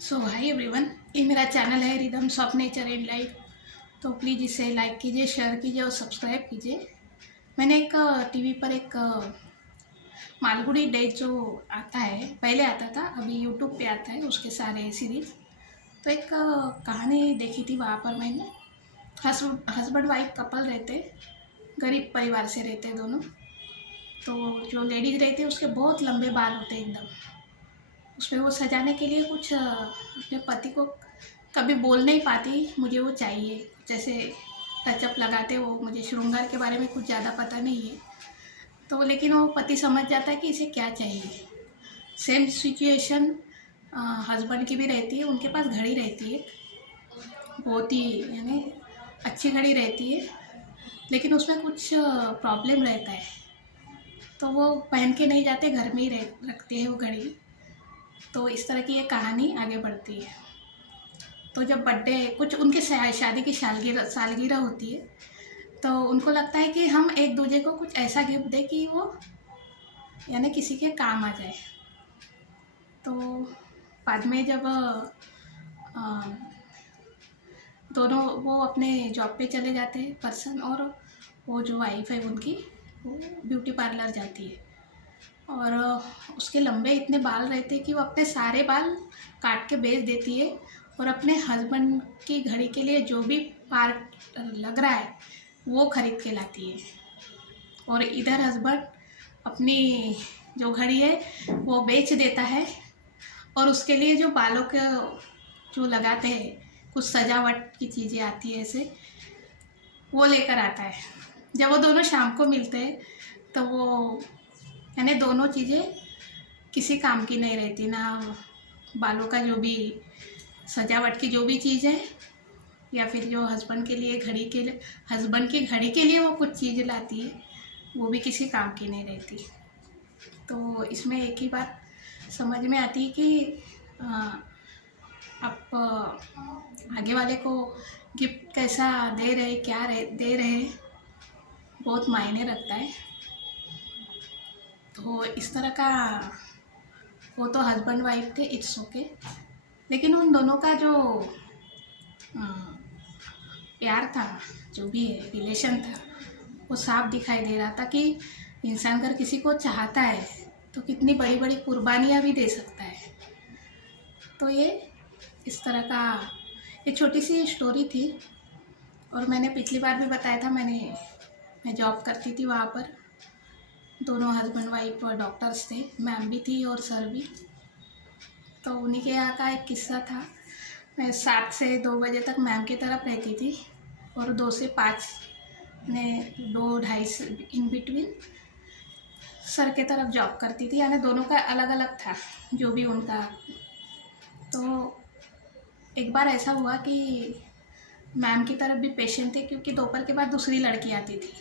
सो high everyone, ये मेरा channel है rhythms of nature and life. तो प्लीज़ इसे लाइक कीजिए, शेयर कीजिए और सब्सक्राइब कीजिए। मैंने एक टीवी पर एक मालगुडी डेज जो आता है, पहले आता था, अभी यूट्यूब पे आता है उसके सारे सीरीज़। तो एक कहानी देखी थी वहाँ पर मैंने। हस्बैंड वाइफ कपल रहते, गरीब परिवार से रहते दोनों। तो जो लेडीज़ रहती है उसके बहुत लंबे बाल होते हैं एकदम। उसमें वो सजाने के लिए कुछ अपने पति को कभी बोल नहीं पाती मुझे वो चाहिए, जैसे टचअप लगाते। वो मुझे श्रृंगार के बारे में कुछ ज़्यादा पता नहीं है, तो लेकिन वो पति समझ जाता है कि इसे क्या चाहिए। सेम सिचुएशन हस्बैंड की भी रहती है। उनके पास घड़ी रहती है, बहुत ही यानी अच्छी घड़ी रहती है, लेकिन उसमें कुछ प्रॉब्लम रहता है, तो वो पहन के नहीं जाते, घर में ही रखते हैं वो घड़ी। तो इस तरह की ये कहानी आगे बढ़ती है। तो जब बर्थडे कुछ उनकी शादी की सालगिरह होती है, तो उनको लगता है कि हम एक दूसरे को कुछ ऐसा गिफ्ट दें कि वो यानी किसी के काम आ जाए। तो बाद में जब दोनों वो अपने जॉब पे चले जाते हैं पर्सन, और वो जो वाइफ है उनकी, वो ब्यूटी पार्लर जाती है। और उसके लंबे इतने बाल रहते हैं कि वो अपने सारे बाल काट के बेच देती है, और अपने हस्बैंड की घड़ी के लिए जो भी पार्ट लग रहा है वो खरीद के लाती है। और इधर हस्बैंड अपनी जो घड़ी है वो बेच देता है, और उसके लिए जो बालों के जो लगाते हैं, कुछ सजावट की चीज़ें आती है ऐसे, वो लेकर आता है। जब वो दोनों शाम को मिलते हैं तो वो यानी दोनों चीज़ें किसी काम की नहीं रहती ना। बालों का जो भी सजावट की जो भी चीज़ है, या फिर जो हस्बैंड के लिए घड़ी के लिए, हस्बैंड की घड़ी के लिए वो कुछ चीज़ लाती है, वो भी किसी काम की नहीं रहती। तो इसमें एक ही बात समझ में आती है कि आप आगे वाले को गिफ्ट कैसा दे रहे, क्या दे रहे, बहुत मायने रखता है। तो इस तरह का, वो तो हस्बैंड वाइफ थे, इट्स ओके। लेकिन उन दोनों का जो प्यार था, जो भी है रिलेशन था, वो साफ दिखाई दे रहा था कि इंसान अगर किसी को चाहता है तो कितनी बड़ी बड़ी कुर्बानियाँ भी दे सकता है। तो ये इस तरह का ये छोटी सी स्टोरी थी। और मैंने पिछली बार भी बताया था, मैं जॉब करती थी वहाँ पर। दोनों हस्बैंड वाइफ डॉक्टर्स थे, मैम भी थी और सर भी। तो उन्हीं के यहाँ का एक किस्सा था। मैं 7 से 2 बजे तक मैम की तरफ रहती थी, और 2 से 5 ने 2-2:30 इन बिटवीन सर के तरफ जॉब करती थी। यानी दोनों का अलग अलग था जो भी उनका। तो एक बार ऐसा हुआ कि मैम की तरफ भी पेशेंट थे, क्योंकि दोपहर के बाद दूसरी लड़की आती थी।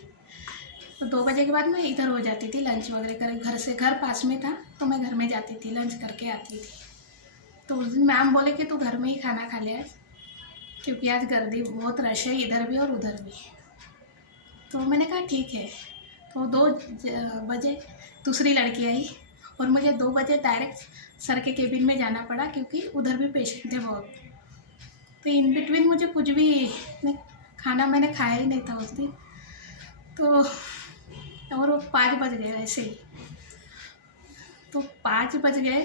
तो 2 बजे के बाद मैं इधर हो जाती थी लंच वगैरह कर, घर पास में था, तो मैं घर में जाती थी, लंच करके आती थी। तो उस दिन मैम बोले कि तू घर में ही खाना खा ले आज, क्योंकि आज गर्दी बहुत, रश है इधर भी और उधर भी। तो मैंने कहा ठीक है। तो 2 बजे दूसरी लड़की आई, और मुझे 2 बजे डायरेक्ट सर के केबिन में जाना पड़ा, क्योंकि उधर भी पेशेंट थे बहुत। तो इन बिटवीन मुझे कुछ भी खाना मैंने खाया ही नहीं था उस दिन। तो और वो 5 बज गए ऐसे ही। तो 5 बज गए,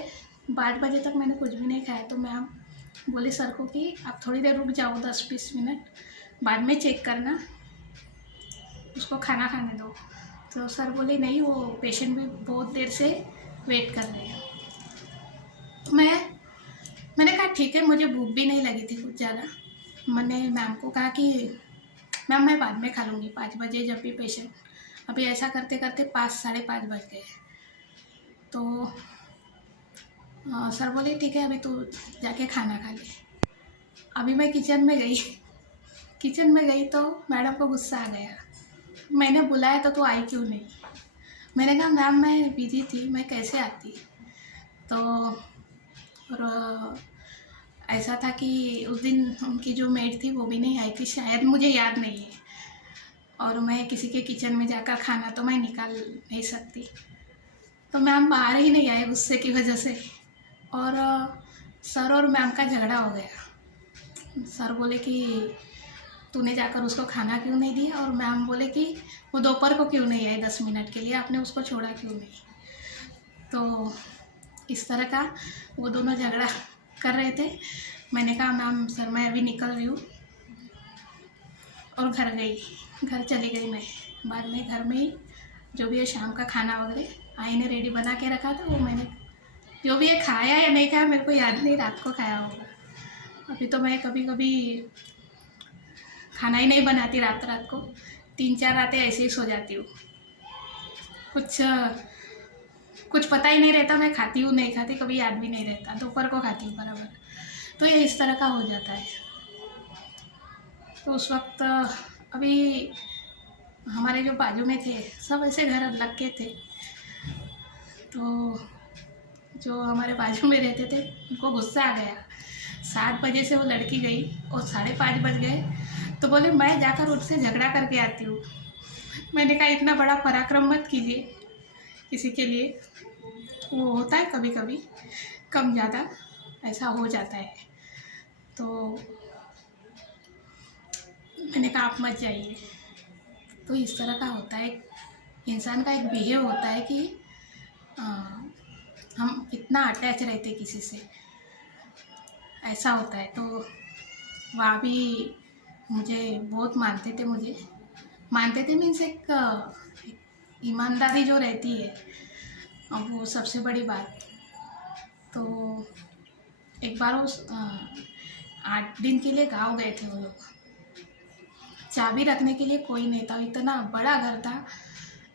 5 बजे तक मैंने कुछ भी नहीं खाया। तो मैम बोले सर को कि आप थोड़ी देर रुक जाओ, 10-20 मिनट, बाद में चेक करना, उसको खाना खाने दो। तो सर बोले नहीं, वो पेशेंट भी बहुत देर से वेट कर रहे हैं। तो मैंने कहा ठीक है, मुझे भूख भी नहीं लगी थी कुछ ज़्यादा। मैंने मैम को कहा कि मैम मैं बाद में खा लूँगी, 5 बजे जब भी पेशेंट। अभी ऐसा करते करते 5 साढ़े 5 बज गए। तो सर बोले ठीक है, अभी तू जाके खाना खा ले। अभी मैं किचन में गई, किचन में गई तो मैडम को गुस्सा आ गया। मैंने बुलाया तो तू आई क्यों नहीं? मैंने कहा मैम मैं बिजी थी, मैं कैसे आती। तो और ऐसा था कि उस दिन उनकी जो मेड थी वो भी नहीं आई थी, शायद, मुझे याद नहीं है। और मैं किसी के किचन में जाकर खाना तो मैं निकाल नहीं सकती। तो मैम बाहर ही नहीं आए गुस्से की वजह से। और सर और मैम का झगड़ा हो गया। सर बोले कि तूने जाकर उसको खाना क्यों नहीं दिया, और मैम बोले कि वो दोपहर को क्यों नहीं आई 10 मिनट के लिए, आपने उसको छोड़ा क्यों नहीं। तो इस तरह का वो दोनों झगड़ा कर रहे थे। मैंने कहा मैम सर मैं अभी निकल रही हूँ, और घर चली गई मैं। बाद में घर में ही जो भी है शाम का खाना वगैरह आई ने रेडी बना के रखा था, वो मैंने जो भी है खाया या नहीं खाया मेरे को याद नहीं, रात को खाया होगा। अभी तो मैं कभी कभी खाना ही नहीं बनाती रात रात को, 3-4 रातें ऐसे ही सो जाती हूँ। कुछ कुछ पता ही नहीं रहता मैं खाती हूँ नहीं खाती, कभी याद भी नहीं रहता, दोपहर को खाती हूँ बराबर। तो ये इस तरह का हो जाता है। तो उस वक्त अभी हमारे जो बाजू में थे सब ऐसे घर अलग के थे, तो जो हमारे बाजू में रहते थे उनको गुस्सा आ गया। 7 बजे से वो लड़की गई और 5:30 बज गए, तो बोले मैं जाकर उससे झगड़ा करके आती हूँ। मैंने कहा इतना बड़ा पराक्रम मत कीजिए किसी के लिए, वो होता है कभी कभी कम ज़्यादा ऐसा हो जाता है। तो मैंने कहा आप मत जाइए। तो इस तरह का होता है, इंसान का एक बिहेव होता है कि आ, हम इतना अटैच रहते किसी से, ऐसा होता है। तो वहाँ भी मुझे बहुत मानते थे मीन्स एक ईमानदारी जो रहती है, अब वो सबसे बड़ी बात। तो एक बार वो 8 दिन के लिए गाँव गए थे वो लोग, चाबी रखने के लिए कोई नहीं था। इतना बड़ा घर था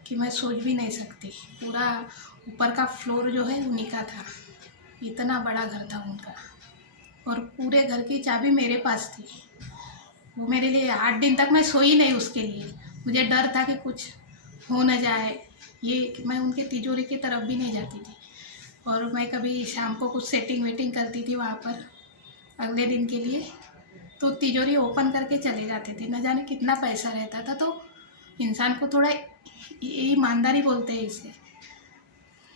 कि मैं सोच भी नहीं सकती, पूरा ऊपर का फ्लोर जो है उन्हीं का था, इतना बड़ा घर था उनका, और पूरे घर की चाबी मेरे पास थी। वो मेरे लिए 8 दिन तक मैं सोई नहीं उसके लिए, मुझे डर था कि कुछ हो न जाए, ये मैं उनके तिजोरी की तरफ भी नहीं जाती थी। और मैं कभी शाम को कुछ सेटिंग वेटिंग करती थी वहाँ पर अगले दिन के लिए, तो तिजोरी ओपन करके चले जाते थे, न जाने कितना पैसा रहता था। तो इंसान को थोड़ा ईमानदारी बोलते हैं इसे,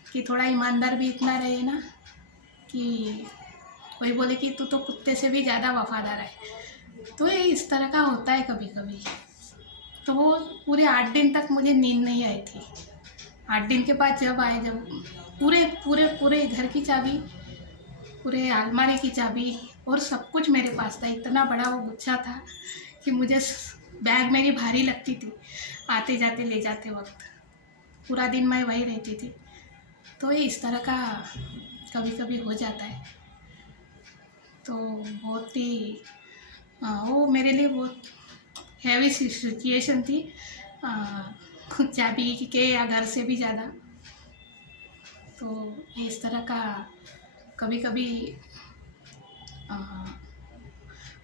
कि थोड़ा ईमानदार भी इतना रहे ना कि कोई बोले कि तू तो कुत्ते से भी ज़्यादा वफादार है। तो ये इस तरह का होता है कभी कभी। तो वो पूरे 8 दिन तक मुझे नींद नहीं आई थी। 8 दिन के बाद जब आए, जब पूरे पूरे पूरे घर की चाबी, पूरे अलमारी की चाबी और सब कुछ मेरे पास था, इतना बड़ा वो गुच्छा था कि मुझे बैग मेरी भारी लगती थी आते जाते ले जाते वक्त, पूरा दिन मैं वहीं रहती थी। तो ये इस तरह का कभी कभी हो जाता है। तो बहुत ही वो मेरे लिए बहुत हैवी सिचुएशन थी, चाबी के या घर से भी ज़्यादा। तो इस तरह का कभी कभी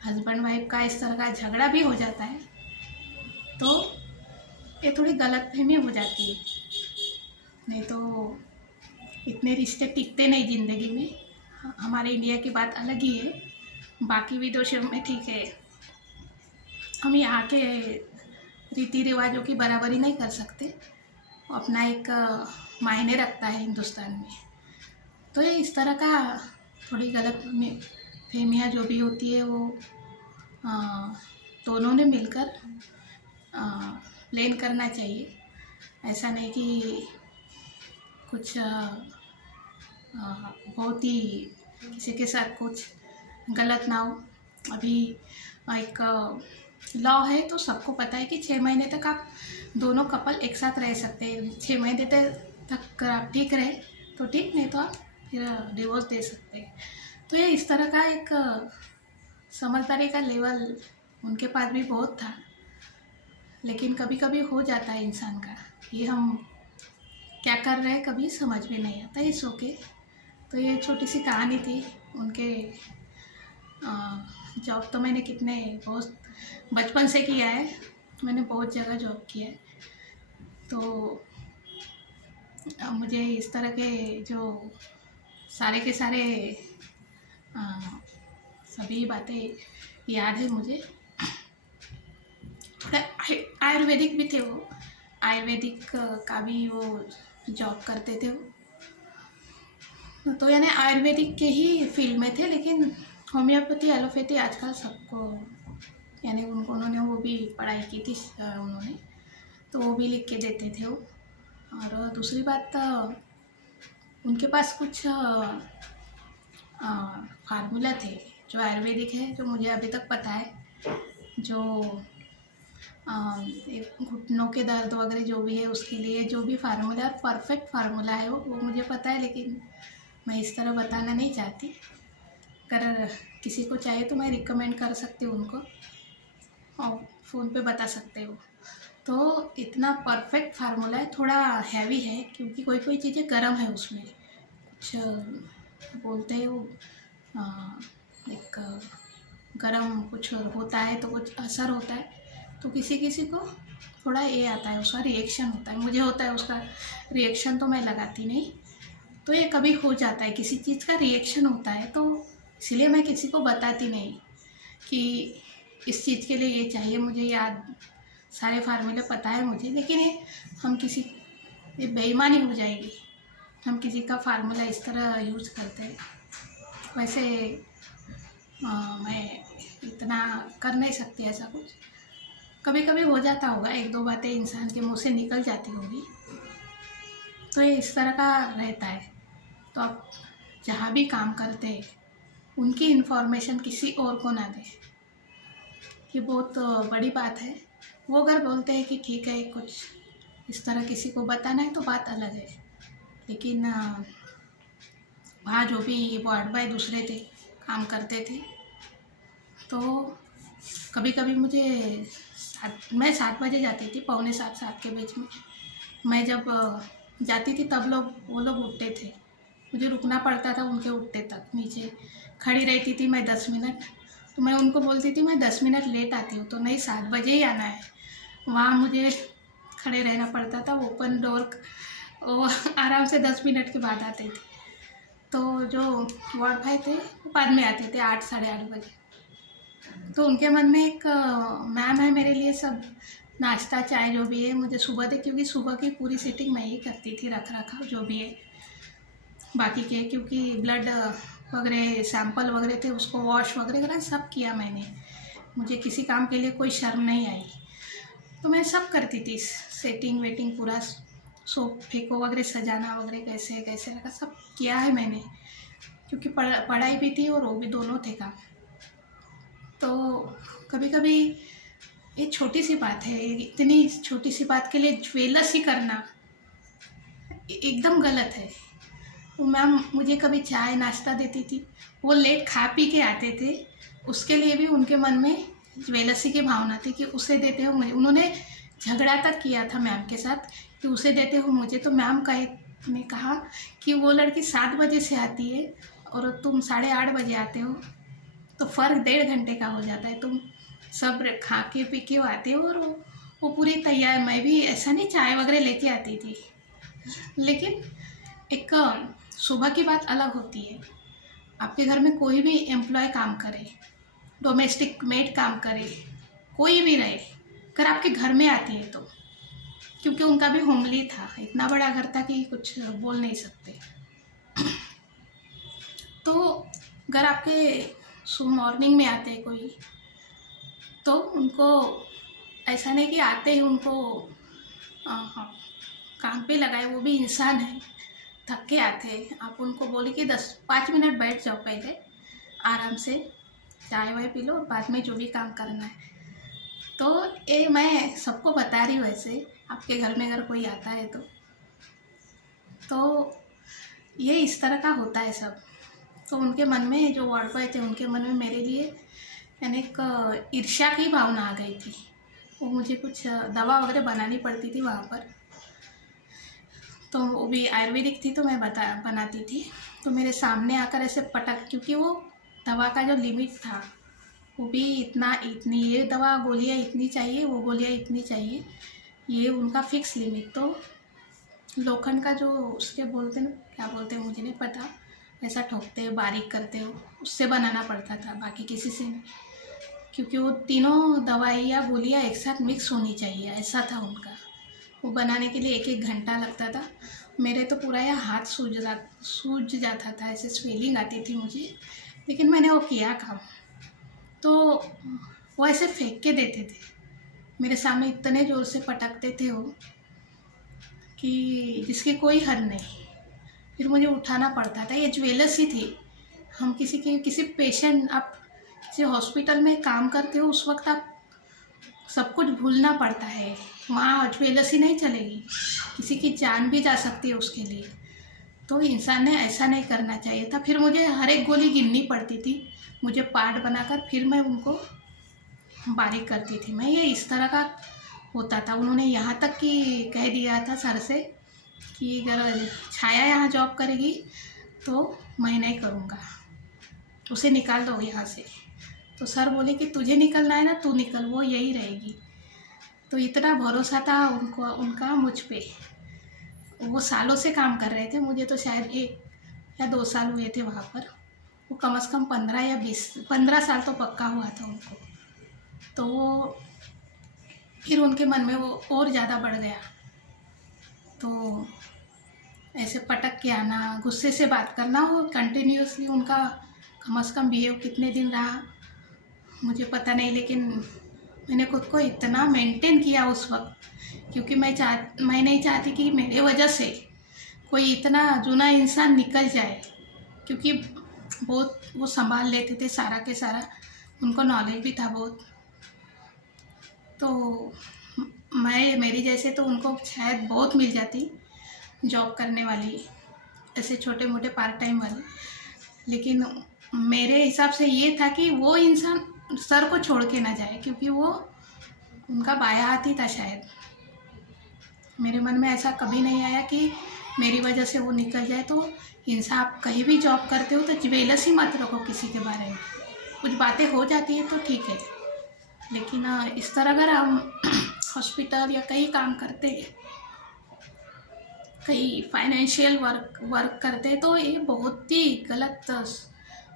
हस्बैंड वाइफ का इस तरह का झगड़ा भी हो जाता है, तो ये थोड़ी गलतफहमी हो जाती है, नहीं तो इतने रिश्ते टिकते नहीं ज़िंदगी में। हमारे इंडिया की बात अलग ही है, बाकी विदेशों में ठीक है, हम यहाँ के रीति रिवाजों की बराबरी नहीं कर सकते, अपना एक मायने रखता है हिंदुस्तान में। तो ये इस तरह का थोड़ी गलत फहमियाँ जो भी होती है वो दोनों ने मिलकर प्लान करना चाहिए। ऐसा नहीं कि कुछ बहुत ही किसी के साथ कुछ गलत ना हो। अभी एक लॉ है तो सबको पता है कि 6 महीने तक आप दोनों कपल एक साथ रह सकते हैं। 6 महीने तक आप ठीक रहे तो ठीक, नहीं तो आप फिर डिवोर्स दे सकते हैं। तो ये इस तरह का एक समझदारी का लेवल उनके पास भी बहुत था, लेकिन कभी कभी हो जाता है इंसान का, ये हम क्या कर रहे हैं कभी समझ में नहीं आता, इस ओके। तो ये छोटी सी कहानी थी उनके। जॉब तो मैंने बहुत बचपन से किया है, मैंने बहुत जगह जॉब किया है। तो मुझे इस तरह के जो सारे के सारे सभी बातें याद है मुझे। थोड़ा आयुर्वेदिक भी थे वो, आयुर्वेदिक का भी वो जॉब करते थे वो। तो यानी आयुर्वेदिक के ही फील्ड में थे, लेकिन होम्योपैथी एलोपैथी आजकल सबको, यानी उन्होंने वो भी पढ़ाई की थी उन्होंने, तो वो भी लिख के देते थे वो। और दूसरी बात, उनके पास कुछ फार्मूला थे जो आयुर्वेदिक है, जो मुझे अभी तक पता है, जो घुटनों के दर्द वगैरह जो भी है उसके लिए जो भी फार्मूला, परफेक्ट फार्मूला है वो मुझे पता है, लेकिन मैं इस तरह बताना नहीं चाहती। अगर किसी को चाहिए तो मैं रिकमेंड कर सकती हूँ उनको, और फ़ोन पे बता सकते हो। तो इतना परफेक्ट फार्मूला है, थोड़ा हैवी है क्योंकि कोई कोई चीज़ें गर्म है उसमें, कुछ बोलते हैं वो एक गरम कुछ होता है तो कुछ असर होता है, तो किसी किसी को थोड़ा ये आता है, उसका रिएक्शन होता है, मुझे होता है उसका रिएक्शन, तो मैं लगाती नहीं। तो ये कभी हो जाता है, किसी चीज़ का रिएक्शन होता है, तो इसलिए मैं किसी को बताती नहीं कि इस चीज़ के लिए ये चाहिए, मुझे याद सारे फार्मूले पता है मुझे, लेकिन ये बेईमानी हो जाएगी, हम किसी का फार्मूला इस तरह यूज़ करते हैं। वैसे मैं इतना कर नहीं सकती ऐसा कुछ, कभी कभी हो जाता होगा, एक दो बातें इंसान के मुंह से निकल जाती होगी, तो ये इस तरह का रहता है। तो आप जहाँ भी काम करते हैं उनकी इन्फॉर्मेशन किसी और को ना दें, ये बहुत बड़ी बात है। वो अगर बोलते हैं कि ठीक है कुछ इस तरह किसी को बताना है तो बात अलग है, लेकिन वहाँ जो भी वार्ड बॉय दूसरे थे, काम करते थे, तो कभी कभी मैं 7 बजे जाती थी, पौने 7 के बीच में मैं जब जाती थी तब वो लोग उठते थे, मुझे रुकना पड़ता था उनके उठते तक, नीचे खड़ी रहती थी मैं 10 मिनट, तो मैं उनको बोलती थी मैं 10 मिनट लेट आती हूँ, तो नहीं 7 बजे ही आना है। वहाँ मुझे खड़े रहना पड़ता था, ओपन डोर वो आराम से 10 मिनट के बाद आते थे। तो जो वार्ड भाई थे वो बाद में आते थे 8 साढ़े 8 बजे, तो उनके मन में एक मैम है मेरे लिए, सब नाश्ता चाय जो भी है मुझे सुबह दे, क्योंकि सुबह की पूरी सीटिंग मैं ही करती थी, रख रखाव जो भी है बाकी के, क्योंकि ब्लड वगैरह सैंपल वगैरह थे उसको वॉश वगैरह सब किया मैंने, मुझे किसी काम के लिए कोई शर्म नहीं आई, तो मैं सब करती थी, सेटिंग वेटिंग पूरा, सोप फेंको वगैरह सजाना वगैरह कैसे कैसे रखा सब किया है मैंने, क्योंकि पढ़ाई भी थी और वो भी दोनों थे काम। तो कभी कभी ये छोटी सी बात है, इतनी छोटी सी बात के लिए ज्वेलसी करना एकदम गलत है। वो मैम मुझे कभी चाय नाश्ता देती थी, वो लेट खा पी के आते थे, उसके लिए भी उनके मन में ज्वेलसी की भावना थी कि उसे देते हो मुझे, उन्होंने झगड़ा तक किया था मैम के साथ कि उसे देते हो मुझे, तो मैम का एक ने कहा कि वो लड़की 7 बजे से आती है और तुम 8:30 बजे आते हो, तो फ़र्क 1.5 घंटे का हो जाता है, तुम सब खा के पी के आते हो और वो पूरी तैयार, मैं भी ऐसा नहीं चाय वगैरह लेके आती थी, लेकिन एक सुबह की बात अलग होती है। आपके घर में कोई भी एम्प्लॉय काम करे, डोमेस्टिक मेड काम करे, कोई भी रहे, अगर आपके घर में आती है तो, क्योंकि उनका भी होमली था, इतना बड़ा घर था कि कुछ बोल नहीं सकते, तो अगर आपके मॉर्निंग में आते हैं कोई, तो उनको ऐसा नहीं कि आते ही उनको हाँ काम पे लगाए, वो भी इंसान है, थक के आते हैं, आप उनको बोले कि 5 मिनट बैठ जाओ, पहले आराम से चाय वाय पी लो, बाद में जो भी काम करना है। तो ये मैं सबको बता रही हूँ, ऐसे आपके घर में अगर कोई आता है तो ये इस तरह का होता है सब। तो उनके मन में, जो वार्ड बॉय थे उनके मन में मेरे लिए यानी एक ईर्ष्या की भावना आ गई थी, वो मुझे कुछ दवा वगैरह बनानी पड़ती थी वहाँ पर, तो वो भी आयुर्वेदिक थी, तो मैं बनाती थी, तो मेरे सामने आकर ऐसे पटक, क्योंकि वो दवा का जो लिमिट था वो भी इतनी ये दवा गोलियाँ इतनी चाहिए, वो गोलियाँ इतनी चाहिए, ये उनका फिक्स लिमिट, तो लोखंड का जो उसके बोलते हैं, क्या बोलते हैं मुझे नहीं पता, ऐसा ठोकते हो बारीक करते हो, उससे बनाना पड़ता था, बाकी किसी से नहीं, क्योंकि वो तीनों दवाइयाँ गोलियाँ एक साथ मिक्स होनी चाहिए, ऐसा था उनका। वो बनाने के लिए 1-1 घंटा लगता था, मेरे तो पूरा यह हाथ सूज जाता था, ऐसे स्वेलिंग आती थी मुझे। लेकिन मैंने वो किया काम, तो वो ऐसे फेंक के देते थे मेरे सामने, इतने ज़ोर से पटकते थे वो कि जिसकी कोई हद नहीं। फिर मुझे उठाना पड़ता था। ये ज्वेलर्स ही थी। हम किसी पेशेंट, आप किसी हॉस्पिटल में काम करते हो, उस वक्त आप सब कुछ भूलना पड़ता है। वहाँ ज्वेलर्स ही नहीं चलेगी, किसी की जान भी जा सकती है उसके लिए। तो इंसान ने ऐसा नहीं करना चाहिए था। फिर मुझे हर एक गोली गिननी पड़ती थी, मुझे पार्ट बनाकर फिर मैं उनको बारीक करती थी। मैं ये इस तरह का होता था। उन्होंने यहाँ तक कि कह दिया था सर से कि अगर छाया यहाँ जॉब करेगी तो मैं नहीं करूँगा, उसे निकाल दो यहाँ से। तो सर बोले कि तुझे निकलना है ना, तू निकल, वो यही रहेगी। तो इतना भरोसा था उनका मुझ पे। वो सालों से काम कर रहे थे, मुझे तो शायद 1 या 2 साल हुए थे वहाँ पर। वो कम से कम 15 साल तो पक्का हुआ था उनको। तो वो फिर उनके मन में वो और ज़्यादा बढ़ गया। तो ऐसे पटक के आना, गुस्से से बात करना, वो कंटिन्यूसली उनका कम से कम बिहेव कितने दिन रहा मुझे पता नहीं। लेकिन मैंने खुद को इतना मेंटेन किया उस वक्त, क्योंकि मैं नहीं चाहती कि मेरे वजह से कोई इतना जूना इंसान निकल जाए। क्योंकि बहुत वो संभाल लेते थे सारा के सारा, उनको नॉलेज भी था बहुत। तो मेरी जैसे तो उनको शायद बहुत मिल जाती जॉब करने वाली, ऐसे छोटे मोटे पार्ट टाइम वाली। लेकिन मेरे हिसाब से ये था कि वो इंसान सर को छोड़ के ना जाए, क्योंकि वो उनका बायां हाथ ही था शायद। मेरे मन में ऐसा कभी नहीं आया कि मेरी वजह से वो निकल जाए। तो इंसान, आप कहीं भी जॉब करते हो तो ज्वेलर्स ही मत रखो किसी के बारे में। कुछ बातें हो जाती है तो ठीक है, लेकिन इस तरह अगर हम हॉस्पिटल या कहीं काम करते हैं, कहीं फाइनेंशियल वर्क करते हैं, तो ये बहुत ही गलत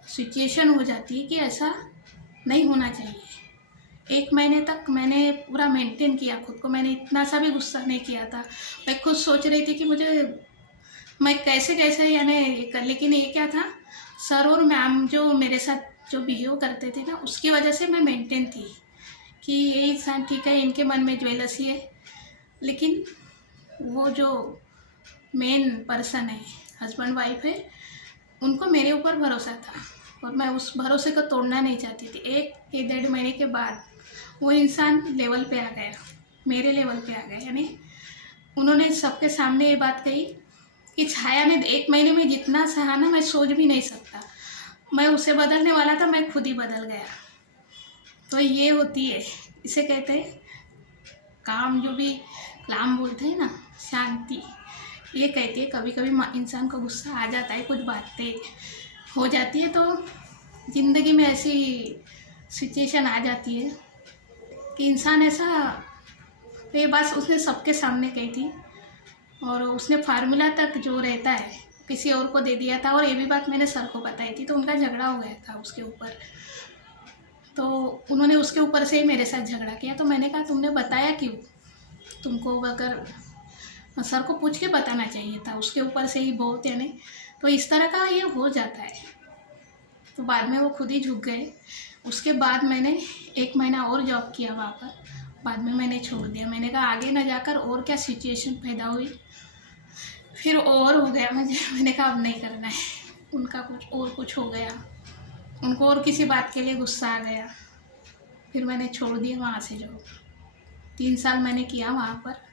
सिचुएशन हो जाती है कि ऐसा नहीं होना चाहिए। 1 महीने तक मैंने पूरा मेंटेन किया खुद को, मैंने इतना सा भी गुस्सा नहीं किया था। मैं खुद सोच रही थी कि मैं कैसे कैसे यानी लेकिन ये क्या था, सर और मैम जो मेरे साथ जो बिहेव करते थे ना, उसकी वजह से मैं मेंटेन थी कि ये इंसान ठीक है, इनके मन में ज्वेलसी है। लेकिन वो जो मेन पर्सन है, हस्बैंड वाइफ है, उनको मेरे ऊपर भरोसा था और मैं उस भरोसे को तोड़ना नहीं चाहती थी। 1 या 1.5 महीने के बाद वो इंसान लेवल पे आ गया, मेरे लेवल पे आ गया। यानी उन्होंने सबके सामने ये बात कही कि छाया ने 1 महीने में जितना सहा ना, मैं सोच भी नहीं सकता। मैं उसे बदलने वाला था, मैं खुद ही बदल गया। तो ये होती है, इसे कहते हैं काम, जो भी काम बोलते हैं ना, शांति। ये कहती है कभी कभी इंसान को गुस्सा आ जाता है, कुछ बातें हो जाती है, तो ज़िंदगी में ऐसी सिचुएशन आ जाती है कि इंसान ऐसा, ये बात उसने सबके सामने कही थी और उसने फार्मूला तक जो रहता है किसी और को दे दिया था। और ये भी बात मैंने सर को बताई थी, तो उनका झगड़ा हो गया था उसके ऊपर। तो उन्होंने उसके ऊपर से ही मेरे साथ झगड़ा किया। तो मैंने कहा तुमने बताया क्यों? तुमको अगर सर को पूछ के बताना चाहिए था, उसके ऊपर से ही बहुत, यानी तो इस तरह का ये हो जाता है। तो बाद में वो खुद ही झुक गए। उसके बाद मैंने 1 महीना और जॉब किया वहाँ पर, बाद में मैंने छोड़ दिया। मैंने कहा आगे ना जाकर और क्या सिचुएशन पैदा हुई, फिर और हो गया मैंने कहा अब नहीं करना है। उनका कुछ हो गया, उनको और किसी बात के लिए गुस्सा आ गया, फिर मैंने छोड़ दिया वहाँ से जॉब। 3 साल मैंने किया वहाँ पर।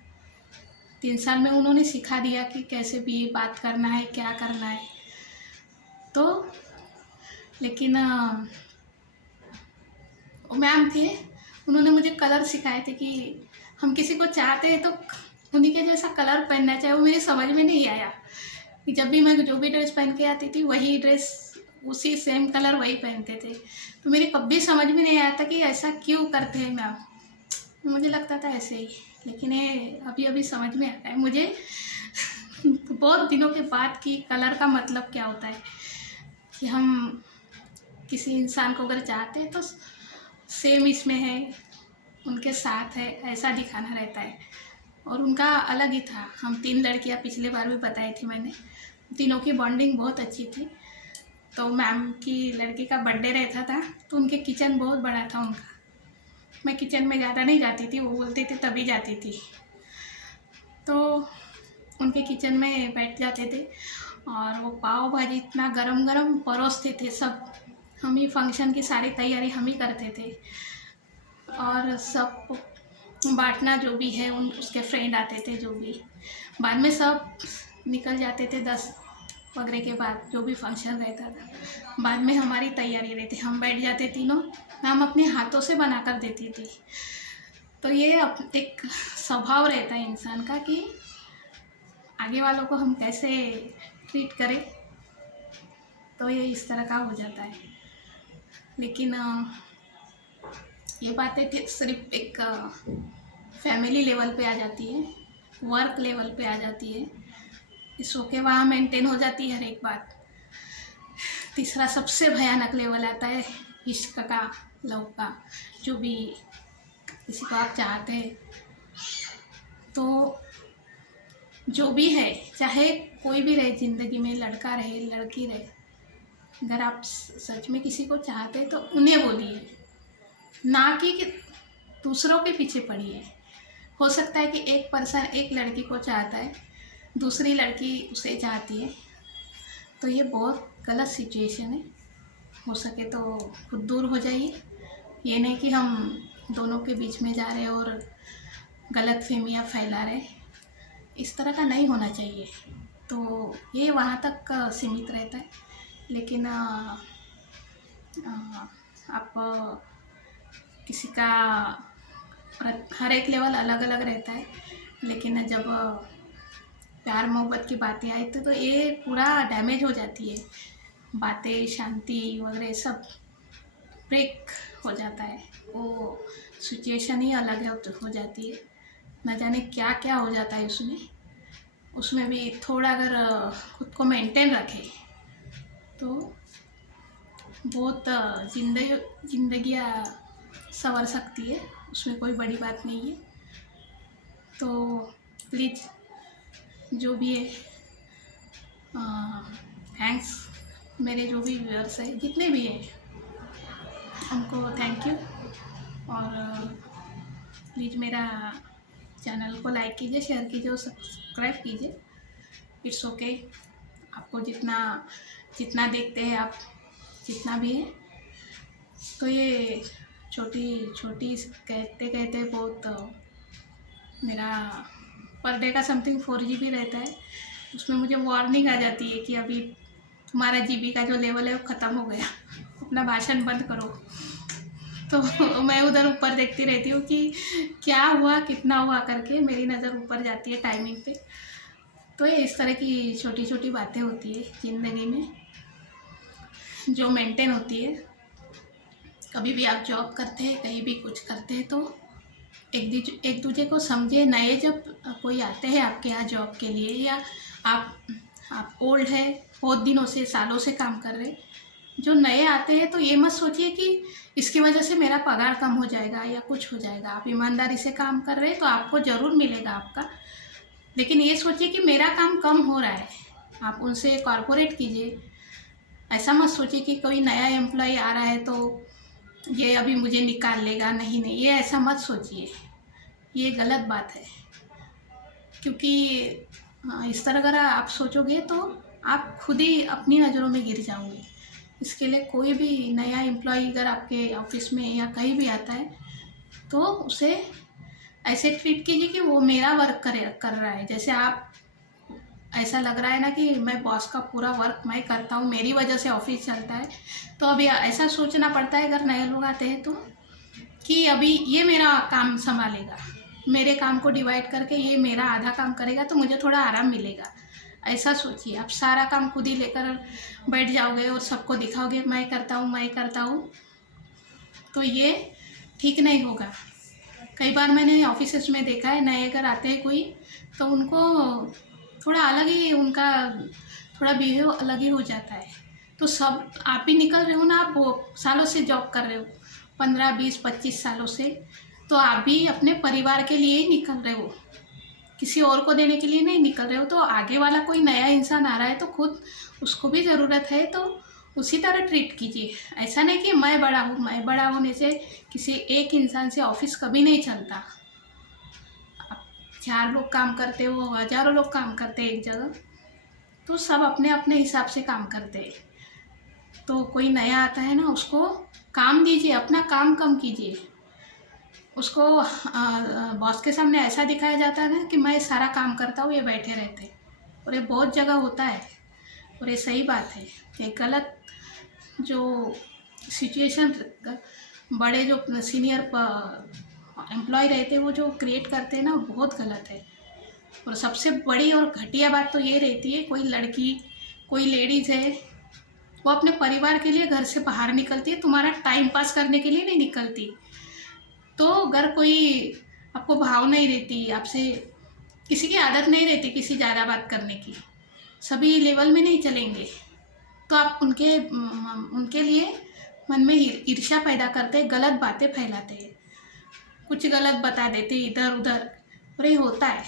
3 साल में उन्होंने सिखा दिया कि कैसे भी बात करना है, क्या करना है। तो लेकिन मैम थे, उन्होंने मुझे कलर सिखाए थे कि हम किसी को चाहते हैं तो उन्हीं के जैसा कलर पहनना चाहिए। वो मेरी समझ में नहीं आया कि जब भी मैं जो भी ड्रेस पहन के आती थी, वही ड्रेस, उसी सेम कलर वही पहनते थे। तो मेरी कभी समझ में नहीं आया था कि ऐसा क्यों करते हैं मैम। मुझे लगता था ऐसे ही, लेकिन ये अभी अभी समझ में आता है मुझे बहुत दिनों के बाद कि कलर का मतलब क्या होता है। कि हम किसी इंसान को अगर चाहते हैं तो सेम इसमें है, उनके साथ है, ऐसा दिखाना रहता है। और उनका अलग ही था। हम 3 लड़कियां पिछले बार भी बताई थी मैंने, तीनों की बॉन्डिंग बहुत अच्छी थी। तो मैम की लड़की का बर्थडे रहता था तो उनके किचन बहुत बड़ा था उनका। मैं किचन में ज़्यादा नहीं जाती थी, वो बोलते थे तभी जाती थी। तो उनके किचन में बैठ जाते थे और वो पाव भाजी इतना गरम गरम परोसते थे सब। हम ही फंक्शन की सारी तैयारी हम ही करते थे और सब बांटना जो भी है, उन उसके फ्रेंड आते थे जो भी। बाद में सब निकल जाते थे 10 वगैरह के बाद, जो भी फंक्शन रहता था। बाद में हमारी तैयारी रहती, हम बैठ जाते तीनों, हम अपने हाथों से बना कर देती थी। तो ये एक स्वभाव रहता है इंसान का कि आगे वालों को हम कैसे ट्रीट करें, तो ये इस तरह का हो जाता है। लेकिन ये बातें सिर्फ एक फैमिली लेवल पे आ जाती है, वर्क लेवल पे आ जाती है, इसो के वहाँ मेंटेन हो जाती है हर एक बात। तीसरा सबसे भयानक लेवल आता है इश्क का, लव का। जो भी किसी को आप चाहते हैं तो जो भी है, चाहे कोई भी रहे ज़िंदगी में, लड़का रहे लड़की रहे, अगर आप सच में किसी को चाहते हैं तो उन्हें बोलिए, ना कि दूसरों के पीछे पड़िए। हो सकता है कि एक पर्सन एक लड़की को चाहता है, दूसरी लड़की उसे चाहती है, तो ये बहुत गलत सिचुएशन है। हो सके तो खुद दूर हो जाइए। ये नहीं कि हम दोनों के बीच में जा रहे और गलत फहमियाँ फैला रहे, इस तरह का नहीं होना चाहिए। तो ये वहाँ तक सीमित रहता है। लेकिन आप किसी का हर एक लेवल अलग अलग रहता है, लेकिन जब प्यार मोहब्बत की बातें आई तो ये पूरा डैमेज हो जाती है। बातें, शांति वगैरह सब ब्रेक हो जाता है। वो सिचुएशन ही अलग है हो जाती है। न जाने क्या क्या हो जाता है उसमें भी थोड़ा अगर खुद को मेंटेन रखे तो बहुत जिंदगियाँ संवर सकती है, उसमें कोई बड़ी बात नहीं है। तो प्लीज़ जो भी है, थैंक्स मेरे जो भी व्यूअर्स है, जितने भी हैं उनको थैंक यू। और प्लीज़ मेरा चैनल को लाइक कीजिए, शेयर कीजिए और सब्सक्राइब कीजिए। इट्स ओके, आपको जितना देखते हैं आप, जितना भी है। तो ये छोटी छोटी कहते कहते बहुत मेरा पर डे का समथिंग 4 GB रहता है। उसमें मुझे वार्निंग आ जाती है कि अभी तुम्हारा GB का जो लेवल है वो ख़त्म हो गया, अपना भाषण बंद करो। तो मैं उधर ऊपर देखती रहती हूँ कि क्या हुआ, कितना हुआ करके मेरी नज़र ऊपर जाती है टाइमिंग पे। तो ये इस तरह की छोटी छोटी बातें होती है ज़िंदगी में जो मेंटेन होती है। कभी भी आप जॉब करते हैं, कहीं भी कुछ करते हैं तो एक दूसरे को समझे। नए जब कोई आते हैं आपके यहाँ जॉब के लिए, या आप ओल्ड है, बहुत दिनों से सालों से काम कर रहे, जो नए आते हैं तो ये मत सोचिए कि इसकी वजह से मेरा पगार कम हो जाएगा या कुछ हो जाएगा। आप ईमानदारी से काम कर रहे हैं तो आपको ज़रूर मिलेगा आपका। लेकिन ये सोचिए कि मेरा काम कम हो रहा है, आप उनसे कॉर्पोरेट कीजिए। ऐसा मत सोचिए कि कोई नया एम्प्लॉय आ रहा है तो ये अभी मुझे निकाल लेगा। नहीं, ये ऐसा मत सोचिए, ये गलत बात है। क्योंकि इस तरह अगर आप सोचोगे तो आप खुद ही अपनी नज़रों में गिर जाओगे। इसके लिए कोई भी नया एम्प्लॉय अगर आपके ऑफिस में या कहीं भी आता है तो उसे ऐसे ट्रीट कीजिए कि वो मेरा वर्क कर रहा है। जैसे आप ऐसा लग रहा है ना कि मैं बॉस का पूरा वर्क मैं करता हूँ, मेरी वजह से ऑफिस चलता है। तो अभी ऐसा सोचना पड़ता है अगर नए लोग आते हैं तो, कि अभी ये मेरा काम संभालेगा, मेरे काम को डिवाइड करके ये मेरा आधा काम करेगा तो मुझे थोड़ा आराम मिलेगा। ऐसा सोचिए। आप सारा काम खुद ही लेकर बैठ जाओगे और सबको दिखाओगे मैं करता हूँ, तो ये ठीक नहीं होगा। कई बार मैंने ऑफिसेस में देखा है, नए अगर आते हैं कोई तो उनको थोड़ा अलग ही, उनका थोड़ा बिहेव अलग ही हो जाता है। तो सब आप ही निकल रहे हो ना, आप वो सालों से जॉब कर रहे हो, 15, 20, 25 सालों से, तो आप भी अपने परिवार के लिए ही निकल रहे हो। किसी और को देने के लिए नहीं निकल रहे हो, तो आगे वाला कोई नया इंसान आ रहा है तो खुद उसको भी ज़रूरत है, तो उसी तरह ट्रीट कीजिए। ऐसा नहीं कि मैं बड़ा हूँ, मैं बड़ा होने से किसी एक इंसान से ऑफिस कभी नहीं चलता। आप 4 लोग काम करते हो, हज़ारों लोग काम करते हैं एक जगह, तो सब अपने अपने हिसाब से काम करते हैं। तो कोई नया आता है ना, उसको काम दीजिए, अपना काम कम कीजिए। उसको बॉस के सामने ऐसा दिखाया जाता है ना कि मैं सारा काम करता हूँ, ये बैठे रहते हैं। और ये बहुत जगह होता है, और ये सही बात है। ये गलत जो सिचुएशन बड़े जो सीनियर एम्प्लॉय रहते हैं वो जो क्रिएट करते हैं ना, बहुत गलत है। और सबसे बड़ी और घटिया बात तो ये रहती है, कोई लड़की कोई लेडीज़ है, वो अपने परिवार के लिए घर से बाहर निकलती है, तुम्हारा टाइम पास करने के लिए नहीं निकलती। तो अगर कोई आपको भाव नहीं रहती, आपसे किसी की आदत नहीं रहती किसी ज़्यादा बात करने की, सभी लेवल में नहीं चलेंगे, तो आप उनके लिए मन में ईर्ष्या पैदा करते, गलत बातें फैलाते हैं, कुछ गलत बता देते इधर उधर, और ये होता है।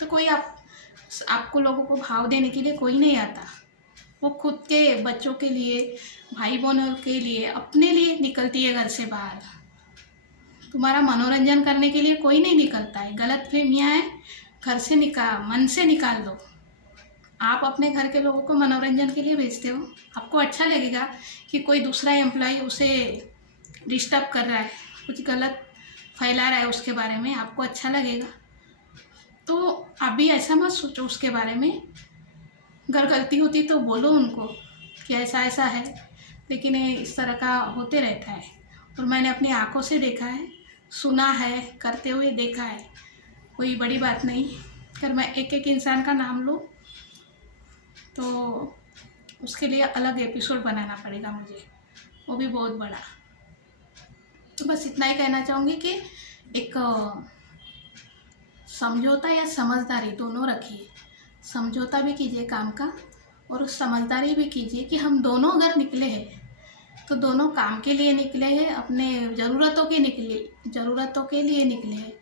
तो कोई आपको लोगों को भाव देने के लिए कोई नहीं आता। वो खुद के बच्चों के लिए, भाई बहनों के लिए, अपने लिए निकलती है घर से बाहर। तुम्हारा मनोरंजन करने के लिए कोई नहीं निकलता है। गलत फहमियाँ हैं, घर से मन से निकाल दो। आप अपने घर के लोगों को मनोरंजन के लिए भेजते हो, आपको अच्छा लगेगा कि कोई दूसरा एम्प्लॉय उसे डिस्टर्ब कर रहा है, कुछ गलत फैला रहा है उसके बारे में, आपको अच्छा लगेगा। तो आप भी ऐसा मत सोचो उसके बारे में। अगर गलती होती तो बोलो उनको कि ऐसा ऐसा है, लेकिन ये इस तरह का होते रहता है। और मैंने अपनी आंखों से देखा है, सुना है, करते हुए देखा है। कोई बड़ी बात नहीं। अगर मैं एक एक इंसान का नाम लूँ तो उसके लिए अलग एपिसोड बनाना पड़ेगा मुझे, वो भी बहुत बड़ा। तो बस इतना ही कहना चाहूँगी कि एक समझौता या समझदारी दोनों रखिए। समझौता भी कीजिए काम का, और समझदारी भी कीजिए कि हम दोनों अगर निकले हैं तो दोनों काम के लिए निकले हैं, अपने ज़रूरतों के लिए निकले हैं,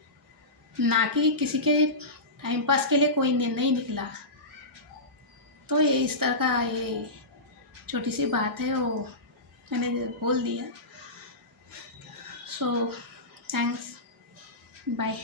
ना कि किसी के टाइम पास के लिए कोई नहीं निकला। तो ये इस तरह का ये छोटी सी बात है, वो मैंने बोल दिया। So thanks, bye.